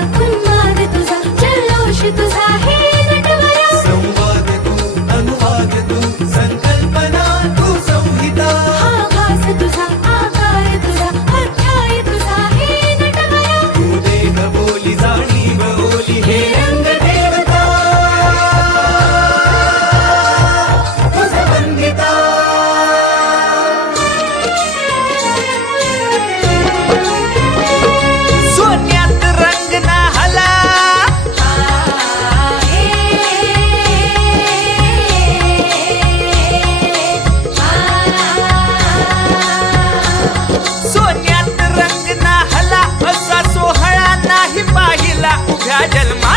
Aku Jha जलमा